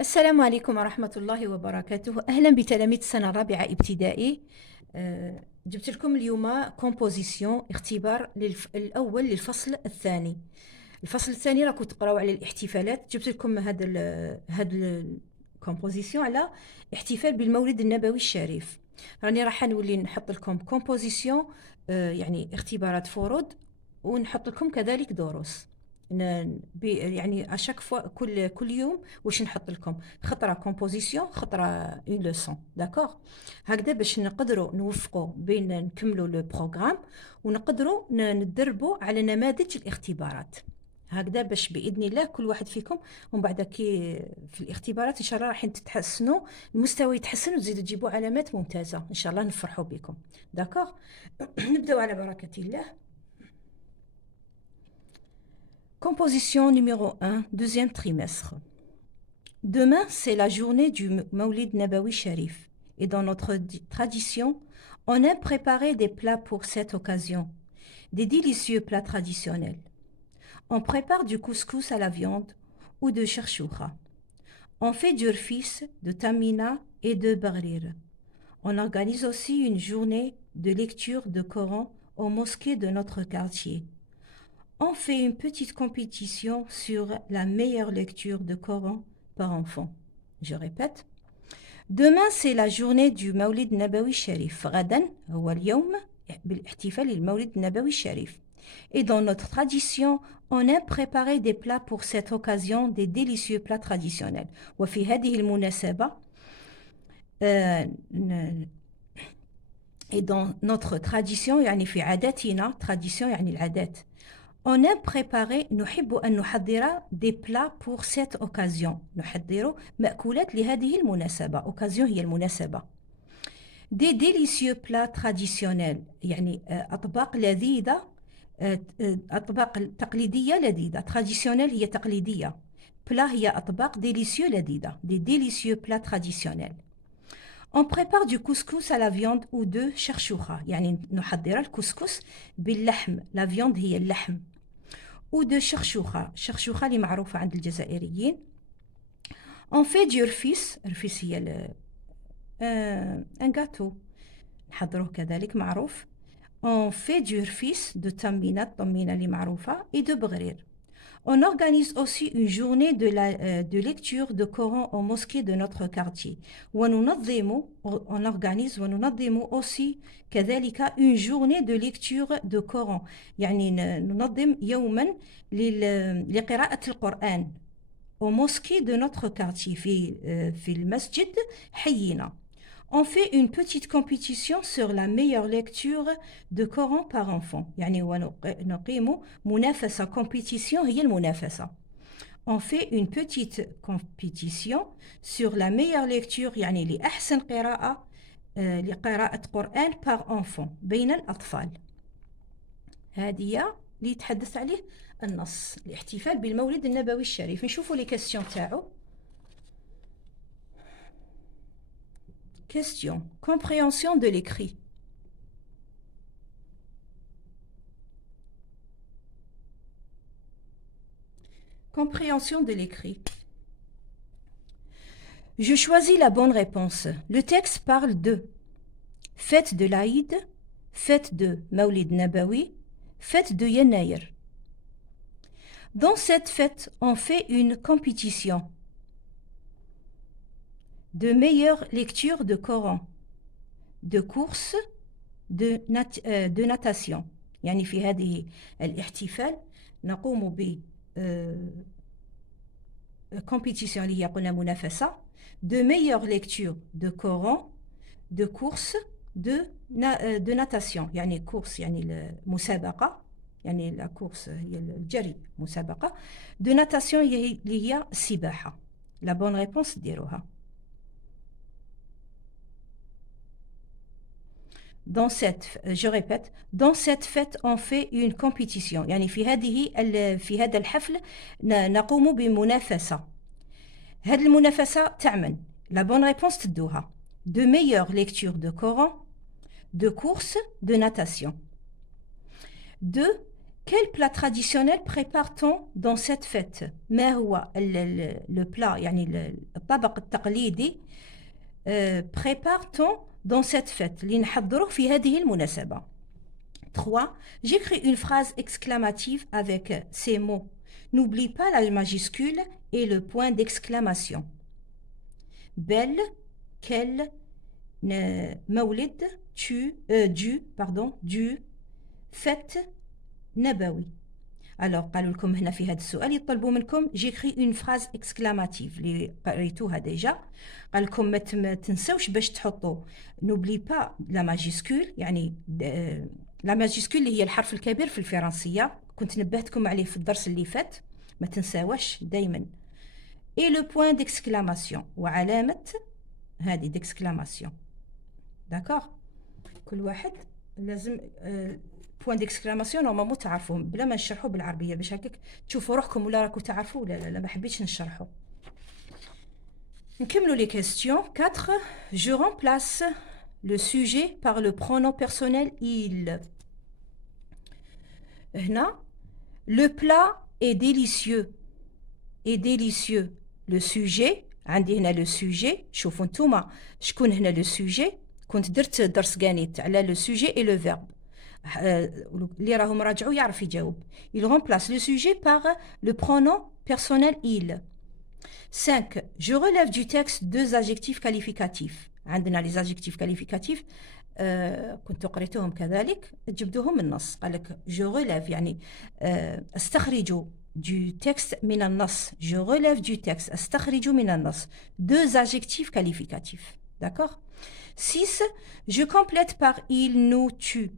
السلام عليكم ورحمة الله وبركاته. أهلا بتلاميذ السنة الرابعة ابتدائي. جبت لكم اليوم كومبوزيسيون اختبار الأول للفصل الثاني. الفصل الثاني راكم تقراو على الاحتفالات. جبت لكم هاد الكومبوزيسيون على احتفال بالمولد النبوي الشريف. راني راح نولي نحط لكم كومبوزيسيون، يعني اختبارات فروض، ونحط لكم كذلك دروس. يعني اشاك فوا كل يوم واش نحط لكم خطره كومبوزيسيون، خطره اون لوسون، داكوغ. هكذا باش نقدروا نوفقوا بين نكملوا لو بروغرام ونقدروا ندربوا على نماذج الاختبارات. هكذا باش باذن الله كل واحد فيكم ومن بعد كي في الاختبارات ان شاء الله راح تتحسنوا، المستوى يتحسن وتزيدوا تجيبوا علامات ممتازه ان شاء الله، نفرحوا بكم. داكوغ. نبداو على بركه الله. Composition numéro 1, deuxième trimestre. Demain, c'est la journée du Maulid Nabawi Sharif. Et dans notre tradition, on aime préparer des plats pour cette occasion, des délicieux plats traditionnels. On prépare du couscous à la viande ou de cherchoucha. On fait du rfis, de tamina et de bagrir. On organise aussi une journée de lecture de Coran aux mosquées de notre quartier. On fait une petite compétition sur la meilleure lecture de Coran par enfant. Je répète. Demain, c'est la journée du Maulid Nabawi Sharif. غدا هو اليوم بالاحتفال للمولد النبوي الشريف. Et dans notre tradition, on aime préparer des plats pour cette occasion, des délicieux plats traditionnels. وفي هذه المناسبة et dans notre tradition يعني في عاداتنا، tradition يعني العادات. On aime préparer, نحب أن نحضر des plats pour cette occasion. نحضر مأكولات لهذه المناسبة. occasion هي المناسبة. Des délicieux plats traditionnels يعني أطباق لذيذة، أطباق تقليدية لذيذة. traditionnel هي تقليدية. plat هي أطباق délicieux لذيذة. Des délicieux plats traditionnels. On prépare du couscous à la viande ou de cherchoucha. يعني نحضر الكسكس باللحم. La viande هي اللحم. ou de cherchoucha. cherchoucha اللي معروفة عند الجزائريين. On fait du rfis. rfis هي un gâteau. نحضروه كذلك معروف. On fait du rfis de tamina. الطمينة اللي معروفة. et de بغرير. On organise aussi une journée de lecture de Coran aux mosquées de notre quartier. On organise وننظم aussi كذلك une journée de lecture de Coran. يعني ننظم يوما لقراءة القرآن aux mosquées de notre quartier في المسجد حينا. On fait une petite compétition sur la meilleure lecture de Coran par enfant. يعني ونقيم منافسة. compétition هي المنافسة. On fait une petite compétition sur la meilleure lecture يعني لأحسن قراءة لقراءة قرآن par enfant بين الأطفال. هذه اللي يتحدث عليه النص، الاحتفال بالمولد النبوي الشريف. نشوفوا لي كاستيون تاعو. Question. Compréhension de l'écrit. Compréhension de l'écrit. Je choisis la bonne réponse. Le texte parle de fête de l'Aïd, fête de Maulid Nabawi, fête de Yenayr. Dans cette fête, on fait une compétition de meilleure lecture de Coran, de course, de natation. يعني في هذه الاحتفال نقوم ب compétition اللي هي قلنا منافسة، de meilleure lecture de Coran, de course, de natation. يعني course يعني المسابقة، يعني لا course هي الجري مسابقة، de natation اللي هي السباحة. la bonne réponse ديروها. Je répète, dans cette fête, on fait une compétition. يعني في هذا الحفل نقوم بمنافسة. هذه المنافسة تعمل. La bonne réponse تدوها. De meilleure lecture de Coran, de course, de natation. Quel plat traditionnel prépare-t-on dans cette fête؟ ما هو le plat يعني الطبق التقليدي prépare-t-on dans cette fête اللي نحضروه في هذه المناسبة. 3. J'écris une phrase exclamative avec ces mots. N'oublie pas la majuscule et le point d'exclamation. Belle, quel, مولد, du, fête, نبوي. Alors قالوا لكم هنا في هذا السؤال يطلبوا منكم j'écris une phrase exclamative اللي قريتوها ديجا. قال لكم ما تنسوش باش تحطوا n'oublie pas la majuscule يعني لا ماجيسكول اللي هي الحرف الكبير في الفرنسية، كنت نبهتكم عليه في الدرس اللي فات، ما تنساوش دايما. et le point d'exclamation وعلامة هذه d'exclamation. داكوغ كل واحد لازم point d'exclamation نورمالمون تعرفوه بلا ما نشرحوه بالعربية باش هكاك تشوفوا روحكم ولا راكم تعرفوا ولا لا ما حبيتش نشرحه. نكملوا les questions. 4. Je remplace le sujet par le pronom personnel il. هنا le plat est délicieux le sujet عندي هنا le sujet. شوفوا نتوما شكون هنا le sujet. كنت درت درس قانيت على le sujet et le verbe. اللي راهم راجعوا يعرف يجاوب. Il remplace le sujet par le pronom personnel il. 5. Je relève du texte 2 adjectifs qualificatifs. عندنا les adjectifs qualificatifs كنت قريتهم كذلك تجبدوهم من النص. قال لك je relève يعني استخرج du texte من النص. Je relève du texte استخرج من النص 2 adjectifs qualificatifs. D'accord. 6. Je complète par il, nous, tu.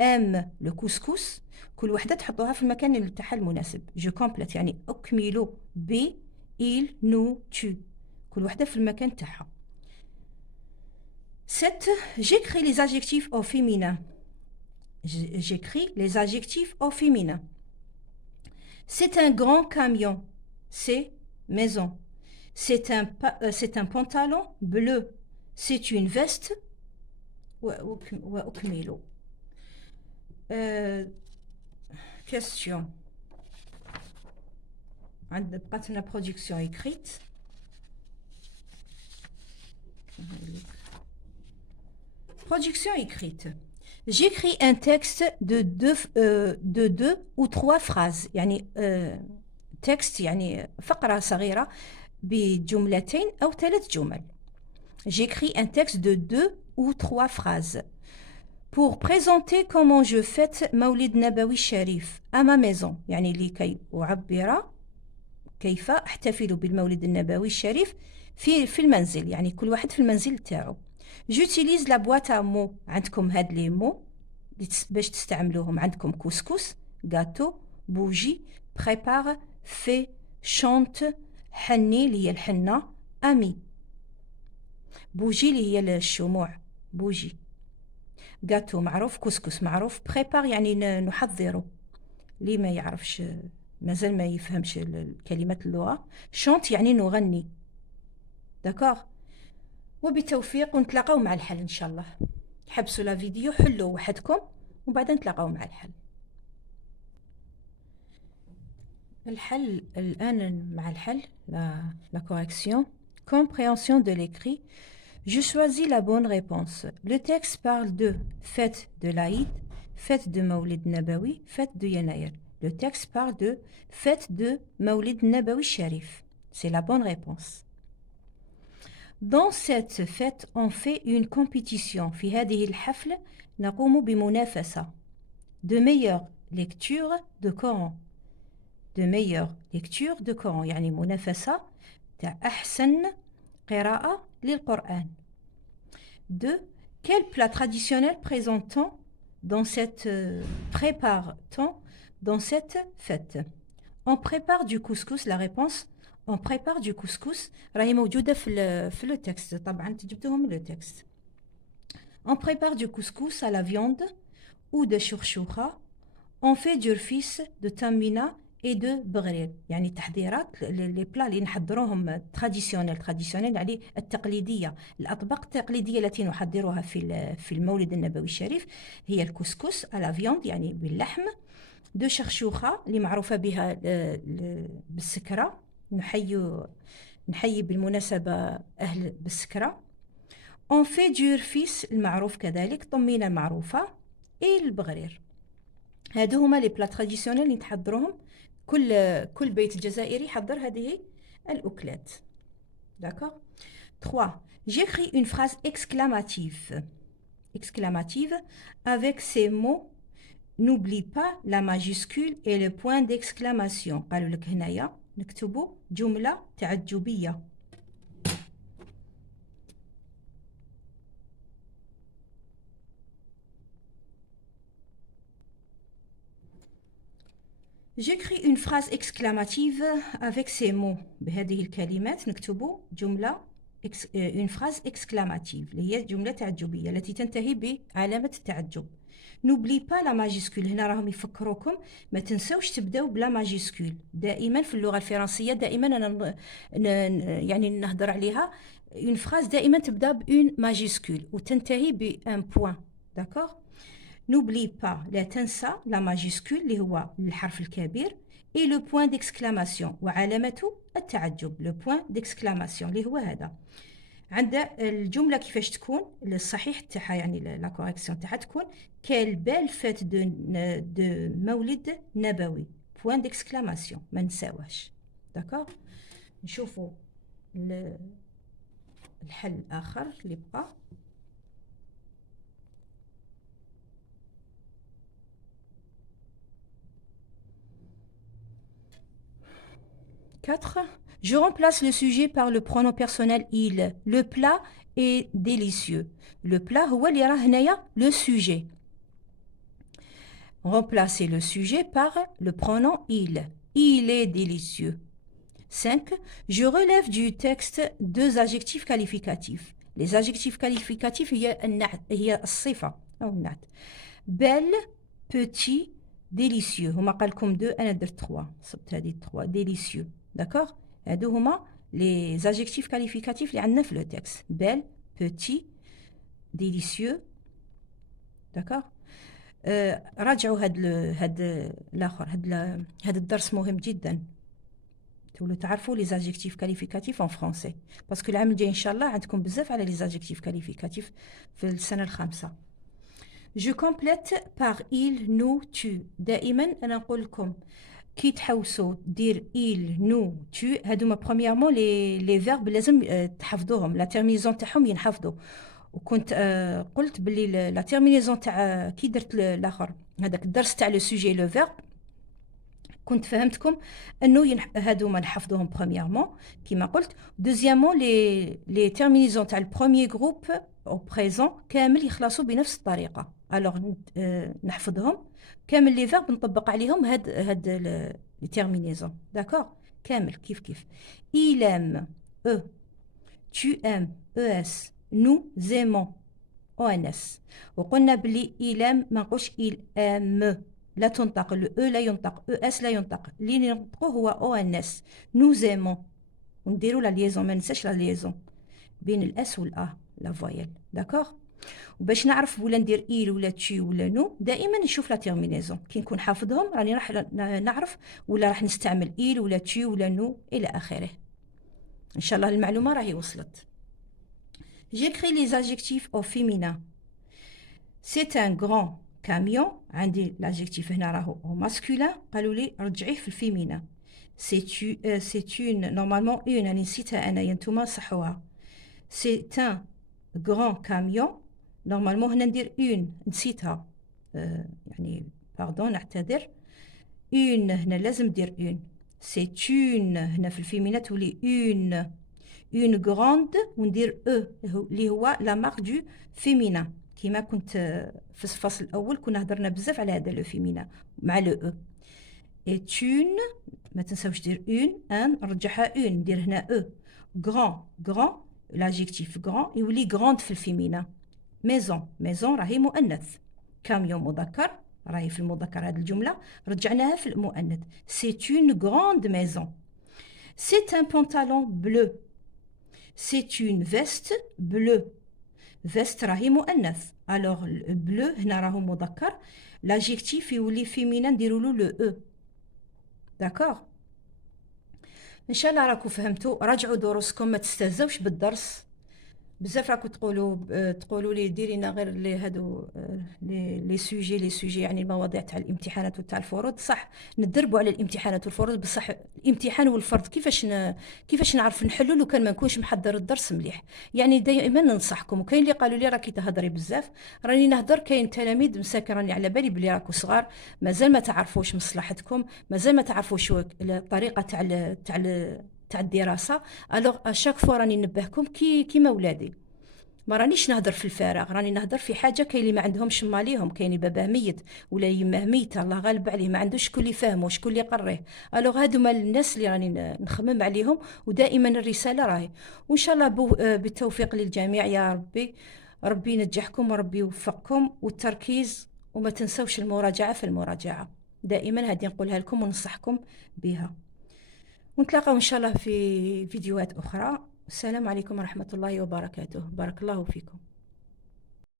aime le couscous. كل وحدة تحطوها في المكان اللي تاعها المناسب. Je complète يعني أكمل ب il, nous, tu. كل وحدة في المكان تاعها. 7. J'écris les adjectifs au féminin. J'écris les adjectifs au féminin. C'est un grand camion. C'est maison. C'est un pantalon bleu. C'est une veste. وأكمل. Question. بقات لنا production écrite. Production écrite. J'écris un texte de deux ou 3 phrases. يعني texte يعني فقرة صغيرة بجملتين أو 3 جمل. J'écris un texte de 2 ou 3 phrases pour présenter comment je fête مولد نبوي الشريف à ma maison. يعني لكي أعبر كيف أحتفل بالمولد النبوي الشريف في المنزل. يعني كل واحد في المنزل تاعو. J'utilise la boîte à mots. عندكم هاد لي مو باش تستعملوهم. عندكم كوسكوس, gâteau, bougie, prépare, fait, chante, حني اللي هي الحنة, ami. bougie اللي هي الشموع, bougie. gâteau معروف, كوسكوس معروف, prépare يعني نحضره. اللي ما يعرفش مازال ما يفهمش كلمات اللغة. chante يعني نغني. داكوغ. وبالتوفيق ونتلاقاو مع الحل إن شاء الله. حبسوا لا فيديو حلوا وحدكم وبعدين نتلاقاو مع الحل. الحل الآن مع الحل la correction. Compréhension de l'écrit. Je choisis la bonne réponse. Le texte parle de fête de l'Aïd, fête de Mawlid Nabawi, fête de Yanayr. Le texte parle de fête de Mawlid Nabawi Sharif. C'est la bonne réponse. Dans cette fête, on fait une compétition. في هذه الحفلة نقوم بمنافسة. De meilleure lecture de Coran. De meilleure lecture de Coran. يعني منافسة تاع أحسن قراءة للقرآن. 2. Quel plat traditionnel présente-t-on dans cette prépare-t-on dans cette fête? On prépare du couscous. La réponse on prépare du couscous. راهي موجودة في le texte. طبعا تجبتوهم le texte. On prépare du couscous à la viande ou de chouchoucha. On fait du rfis de tamina et de بغرير. يعني تحضيرات les plats اللي نحضروهم traditionnel يعني التقليدية. الأطباق التقليدية التي نحضرها في المولد النبوي الشريف هي الكسكس à la viande يعني باللحم. de شخشوخة اللي معروفة بها بالسكرة. نحيو نحيي بالمناسبة أهل بالسكرة. اون في دور فيس المعروف كذلك، طمينة المعروفة، اي البغرير. هادو هما لي بلا تراديسيونيل اللي نتحضروهم. كل بيت جزائري يحضر هذه الأكلات. D'accord. 3. J'écris une phrase exclamative. Exclamative avec ces mots. N'oublie pas la majuscule et le point d'exclamation. قالوا لك هنايا نكتبوا جملة تعجبية. J'écris une phrase exclamative avec ces mots. بهذه الكلمات نكتبوا جملة une phrase exclamative اللي هي جملة تعجبية التي تنتهي بعلامة التعجب. N'oublie pas la majuscule. هنا راهم يفكروكم ما تنسوش تبداو بلا ماجيسكول. دائما في اللغة الفرنسية دائما أنا يعني نهضر عليها une phrase دائما تبدا بune ماجيسكول وتنتهي بun point. D'accord. N'oublie pas لا تنسى la majuscule اللي هو الحرف الكبير et le point d'exclamation وعلامة التعجب le point d'exclamation اللي هو هذا. عند الجملة كيفاش تكون الصحيح تاعها يعني لا كوريكسيون تاعها تكون quelle belle fête de مولد نبوي point d'exclamation ما نساوهش. داكور. نشوفوا الحل الآخر اللي بقى. 4. Je remplace le sujet par le pronom personnel il. Le plat est délicieux. Le plat هو اللي راه هنايا le sujet. Remplacez le sujet par le pronom il. Il est délicieux. 5. Je relève du texte 2 adjectifs qualificatifs. Les adjectifs qualificatifs هي الصفة أو النعت. Belle, petit, délicieux. هما قال لكم 2 أنا درت 3 صبت هذه 3 délicieux. D'accord. هادو هما les adjectifs qualificatifs اللي عندنا في le texte. Belle, petit, délicieux. D'accord. راجعوا هاد الآخر هاد الدرس مهم جدا. تولوا تعرفوا les adjectifs qualificatifs en français. parce que العام الجاي إن شاء الله عندكم بزاف على les adjectifs qualificatifs في السنة الخامسة. Je complète par il, nous, tu. دائما أنا نقول لكم كي تحوسوا دير il, nous, tu هادوما premièrement les verbes لازم تحفظوهم لا terminaison تاعهم ينحفظوا. وكنت قلت باللي لا terminaison تاع كي درت الاخر هذاك الدرس تاع لو سوجي لو فيرب كنت فهمتكم انه هادوما نحفظوهم premièrement كيما قلت. دوزيامون لي terminaison تاع البروميير جروب او بريزون كامل يخلصوا بنفس الطريقه. الوغ نحفظهم كامل لي فيرب نطبق عليهم هاد لي terminaison. داكور كامل كيف il aime e, tu aimes es, nous aimons ons. وقلنا بلي il aime ما نقولش il aime لا تنطق le e لا ينطق es لا ينطق اللي ننطقه هو ons. nous aimons ونديروا لا ليزون ما ننساش لا ليزون بين الاس والا لا فويل. داكور. وباش نعرف ولا ندير إيل ولا تشي ولا نو دائما نشوف لا تيرمينيزون كي نكون حافظهم راني راح نعرف ولا راح نستعمل إيل ولا تشي ولا نو إلى آخره. إن شاء الله المعلومة راهي وصلت. J'écris les adjectifs au féminin. C'est un grand camion. عندي l'adjectif هنا راهو au masculin. قالوا لي رجعيه في الفيمينا. C'est une normalement une أنا نسيتها أنا ينتوما صحوها. C'est un grand camion. normalement هنا ندير une نسيتها يعني باردون نعتذر. une هنا لازم ندير une. c'est une هنا في الفيمينا تولي une grande وندير e اللي هو لا مارك دو فيمينا. كيما كنت في الفصل الاول كنا هضرنا بزاف على هذا لو فيمينا مع لو e. et une ما تنساوش دير une ان نرجعها une ندير هنا e. grand l'adjectif grand يولي grande في الفيمينا. maison راهي مؤنث. كاميون مذكر راهي في المذكر هذه الجملة رجعناها في المؤنث. c'est une grande maison. c'est un pantalon bleu. c'est une veste bleue. veste راهي مؤنث. alors bleu هنا راهو مذكر l'adjectif يولي فيمينا نديروا له le e. d'accord. ان شاء الله راكم فهمتوا، راجعوا دروسكم، ما تستهزوش بالدرس. بزاف راكم تقولوا لي ديري لنا غير لي هادو لي سوجي يعني المواضيع تاع الامتحانات وتاع الفروض. صح، ندربوا على الامتحانات والفروض، بصح الامتحان والفرض كيفاش نعرف نحلو لو كان ما نكونش محضر الدرس مليح. يعني دائما ننصحكم، وكاين اللي قالوا لي راكي تهضري بزاف، راني نهضر، كاين تلاميذ مساكن راني على بالي بلي راكم صغار، مازال ما تعرفوش مصلحتكم، مازال ما تعرفوش الطريقه تاع الدراسه. الوغ اشاك فوا راني ننبهكم كيما ولادي، ما رانيش نهضر في الفراغ، راني نهضر في حاجه. كاين اللي ما عندهمش ماليهم، كاين اللي باباه ميت ولا يماه ميته الله غالب عليه، ما عندوش شكون اللي يفهمه شكون اللي يقريه. الوغ هادو مال الناس اللي راني نخمم عليهم، ودائما الرساله راهي. وان شاء الله بالتوفيق للجميع يا ربي. ربي ينجحكم وربي يوفقكم، والتركيز، وما تنسوش المراجعه في المراجعه. دائما هذه نقولها لكم وننصحكم بها. ونتلاقاو إن شاء الله في فيديوهات أخرى. السلام عليكم ورحمة الله وبركاته. بارك الله فيكم.